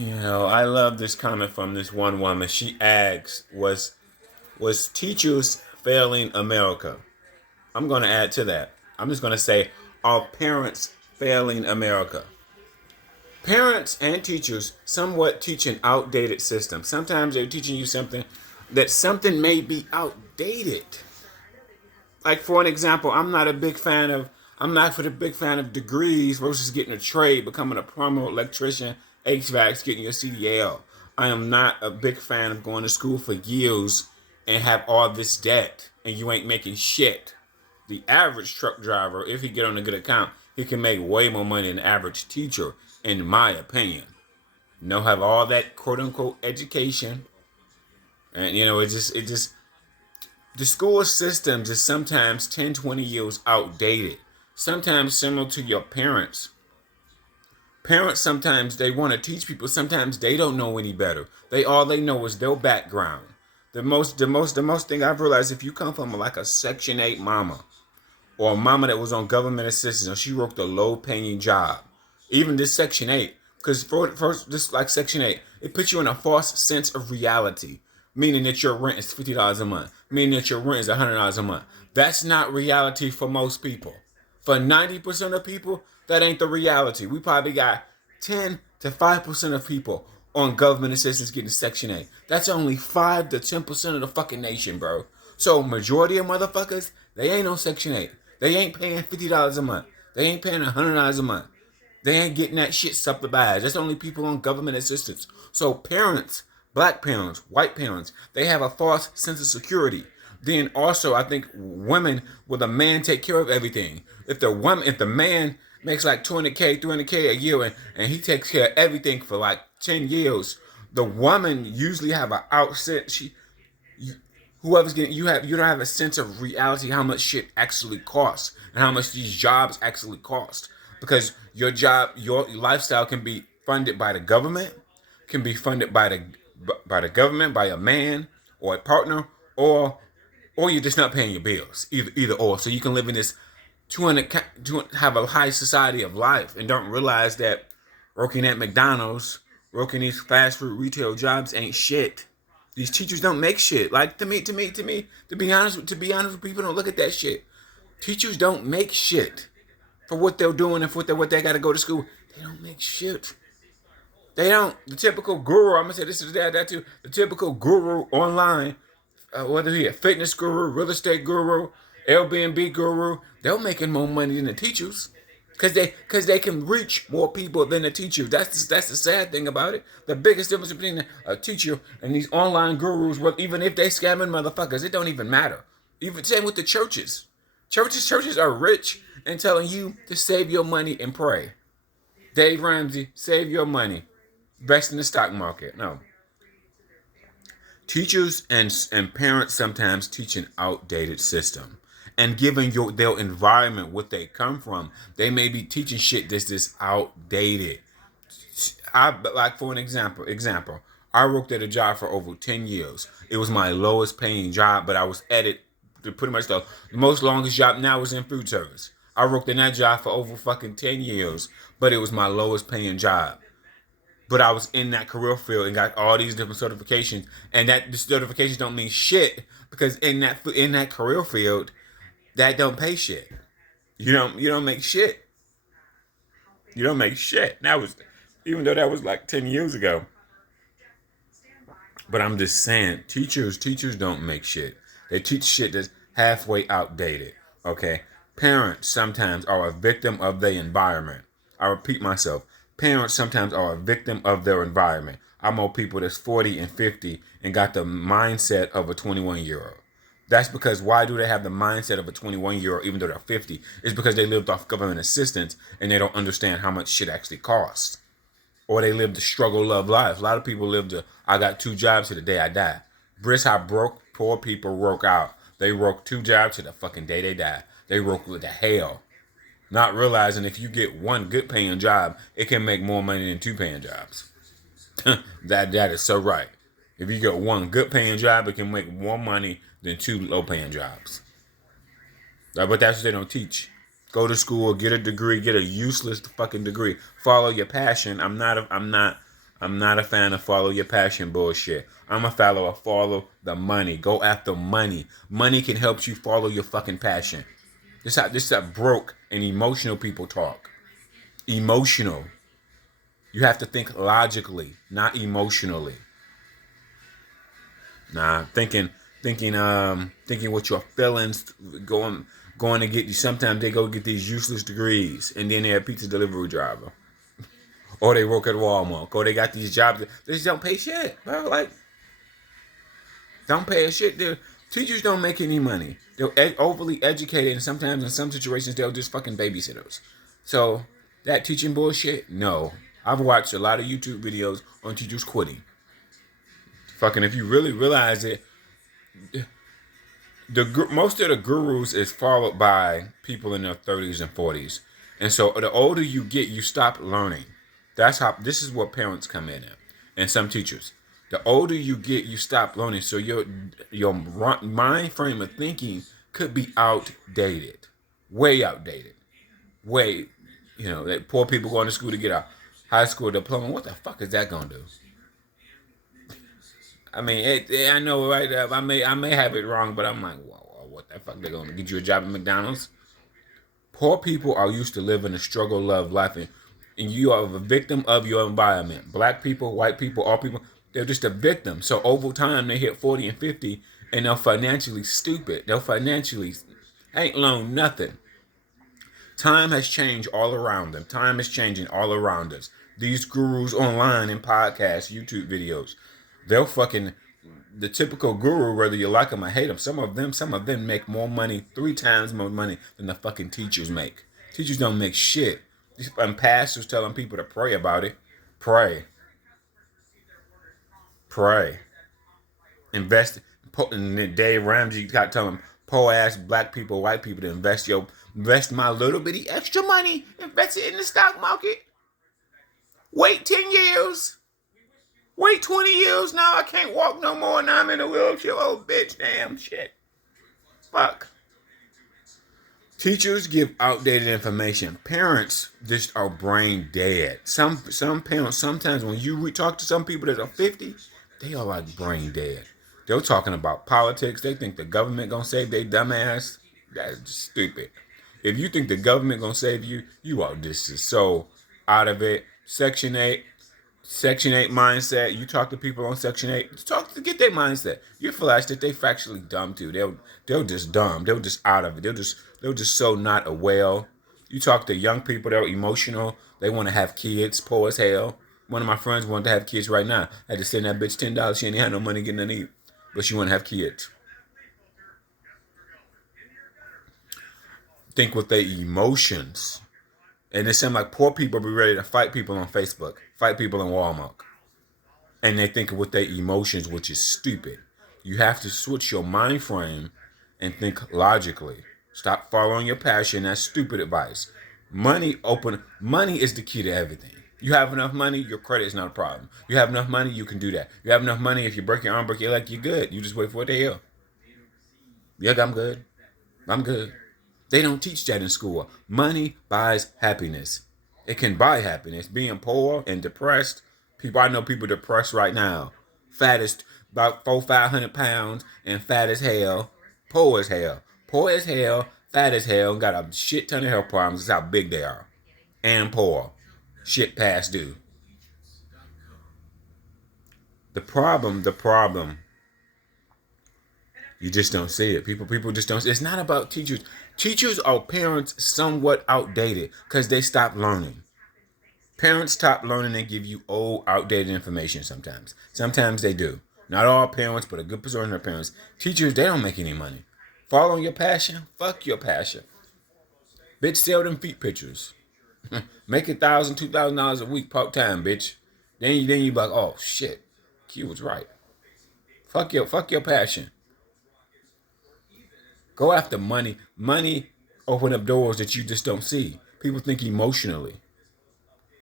I love this comment from this one woman. She asks, was teachers failing America? I'm going to add to that. I'm just going to say, are parents failing America? Parents and teachers somewhat teach an outdated system. Sometimes they're teaching you something that something may be outdated. Like for an example, I'm not for the big fan of degrees versus getting a trade, becoming a plumber, electrician, HVAC, getting your CDL. I am not a big fan of going to school for years and have all this debt and you ain't making shit. The average truck driver, if he get on a good account, he can make way more money than the average teacher, in my opinion. Have all that quote unquote education, and it just the school systems is sometimes 10, 20 years outdated. Sometimes similar to your parents. Parents sometimes they want to teach people. Sometimes they don't know any better. They know is their background. The most thing I've realized, if you come from like a Section 8 mama, or a mama that was on government assistance, or she worked a low-paying job, even this Section 8, because first, this like Section 8, it puts you in a false sense of reality, meaning that your rent is $50 a month, meaning that your rent is $100 a month. That's not reality for most people. For 90% of people, that ain't the reality. We probably got 10 to 5% of people on government assistance getting Section 8. That's only 5 to 10% of the fucking nation, bro. So majority of motherfuckers, they ain't on Section 8. They ain't paying $50 a month. They ain't paying $100 a month. They ain't getting that shit subsidized. That's only people on government assistance. So parents, black parents, white parents, they have a false sense of security. Then also, I think women, with a man take care of everything. If the man makes like 200K, 300K a year, and he takes care of everything for like 10 years, the woman usually have an outset. Whoever's getting you don't have a sense of reality, how much shit actually costs and how much these jobs actually cost, because your lifestyle can be funded by the government, can be funded by the government, by a man or a partner, or you're just not paying your bills, either or. So you can live in this 200 to have a high society of life and don't realize that working at McDonald's, working these fast food retail jobs ain't shit. These teachers don't make shit. Like to me, to be honest with people, don't look at that shit. Teachers don't make shit for what they're doing and for what they got to go to school. They don't make shit. They don't. The typical guru, I'm gonna say this is that too. The typical guru online, whether he a fitness guru, real estate guru, Airbnb guru, they're making more money than the teachers. Cause they can reach more people than the teacher. That's the sad thing about it. The biggest difference between a teacher and these online gurus, well, even if they scamming motherfuckers, it don't even matter. Even same with the churches. Churches are rich and telling you to save your money and pray. Dave Ramsey, save your money. Invest in the stock market. No. Teachers and parents sometimes teach an outdated system. And given their environment, what they come from, they may be teaching shit that's outdated. Like for an example, I worked at a job for over 10 years. It was my lowest paying job, but I was at it pretty much the most longest job now is in food service. I worked in that job for over fucking 10 years, but it was my lowest paying job. But I was in that career field and got all these different certifications, and the certifications don't mean shit because in that career field, that don't pay shit. You don't make shit. You don't make shit. That was, even though that was like 10 years ago. But I'm just saying, teachers don't make shit. They teach shit that's halfway outdated. Okay? Parents sometimes are a victim of their environment. I repeat myself. Parents sometimes are a victim of their environment. I know people that's 40 and 50 and got the mindset of a 21-year-old. That's because why do they have the mindset of a 21-year-old even though they're 50? It's because they lived off government assistance and they don't understand how much shit actually costs. Or they live the struggle love life. A lot of people live I got 2 jobs to the day I die. Brisk how broke poor people work out. They work 2 jobs to the fucking day they die. They work with the hell. Not realizing if you get one good paying job, it can make more money than 2 paying jobs. that is so right. If you get one good paying job, it can make more money than 2 low paying jobs. But that's what they don't teach. Go to school, get a degree, get a useless fucking degree. Follow your passion. I'm not I'm not a fan of follow your passion bullshit. I'm a follow the money. Go after money. Money can help you follow your fucking passion. This is how broke and emotional people talk. Emotional. You have to think logically, not emotionally. Nah, thinking what your feelings going to get you. Sometimes they go get these useless degrees, and then they're a pizza delivery driver, or they work at Walmart, or they got these jobs that they just don't pay shit, bro. Like, don't pay a shit. Teachers don't make any money. They're overly educated, and sometimes in some situations they'll just fucking babysitters. So that teaching bullshit, no. I've watched a lot of YouTube videos on teachers quitting. Fucking, if you really realize it, most of the gurus is followed by people in their 30s and 40s, and so the older you get, you stop learning. This is what parents come in at, and some teachers. The older you get, you stop learning. So your mind frame of thinking could be outdated, way outdated, way. That poor people going to school to get a high school diploma. What the fuck is that gonna do? I mean, I know, right? I may have it wrong, but I'm like, whoa, what the fuck? They're gonna get you a job at McDonald's? Poor people are used to living a struggle, love life, and you are a victim of your environment. Black people, white people, all people, they're just a victim. So over time, they hit 40 and 50, and they're financially stupid. They're financially ain't loaned nothing. Time has changed all around them. Time is changing all around us. These gurus online and podcasts, YouTube videos, they'll fucking the typical guru, whether you like them or hate them. Some of them make more money, 3 times more money than the fucking teachers make. Teachers don't make shit. And pastors telling people to pray about it. Pray. Pray. Invest. And Dave Ramsey got telling poor ass black people, white people to invest my little bitty extra money, invest it in the stock market. Wait 10 years. Wait 20 years now. I can't walk no more. Now I'm in a wheelchair. Oh, bitch. Damn shit. Fuck. Teachers give outdated information. Parents just are brain dead. Some parents, sometimes when you talk to some people that are 50, they are like brain dead. They're talking about politics. They think the government gonna save their dumbass. That's just stupid. If you think the government gonna save you, you are just so out of it. Section 8 mindset. You talk to people on Section 8. Get their mindset. You flash that they factually dumb too. They're just dumb. They're just out of it. They're just so not aware. You talk to young people, they're emotional. They want to have kids, poor as hell. One of my friends wanted to have kids right now. I had to send that bitch $10. She ain't had no money getting nothing to eat. But she want to have kids. Think with their emotions. And it seems like poor people be ready to fight people on Facebook, fight people in Walmart. And they think with their emotions, which is stupid. You have to switch your mind frame and think logically. Stop following your passion. That's stupid advice. Money is the key to everything. You have enough money, your credit is not a problem. You have enough money, you can do that. You have enough money, if you break your arm, break your leg, you're good. You just wait for it to heal. Yeah, I'm good. I'm good. They don't teach that in school. Money buys happiness. It can buy happiness. Being poor and depressed. I know people depressed right now. Fat as about 500 pounds and fat as hell. Poor as hell. Poor as hell, fat as hell, and got a shit ton of health problems. That's how big they are. And poor. Shit past due. The problem, you just don't see it. People just don't. It's not about teachers. Teachers or parents somewhat outdated because they stop learning. Parents stop learning and give you old, outdated information sometimes. Sometimes they do. Not all parents, but a good percentage of parents. Teachers, they don't make any money. Following your passion? Fuck your passion. Bitch, sell them feet pictures. Make $1,000, $2,000 a week part time, bitch. Then you be like, oh shit, Q was right. Fuck your passion. Go after money. Money open up doors that you just don't see. People think emotionally.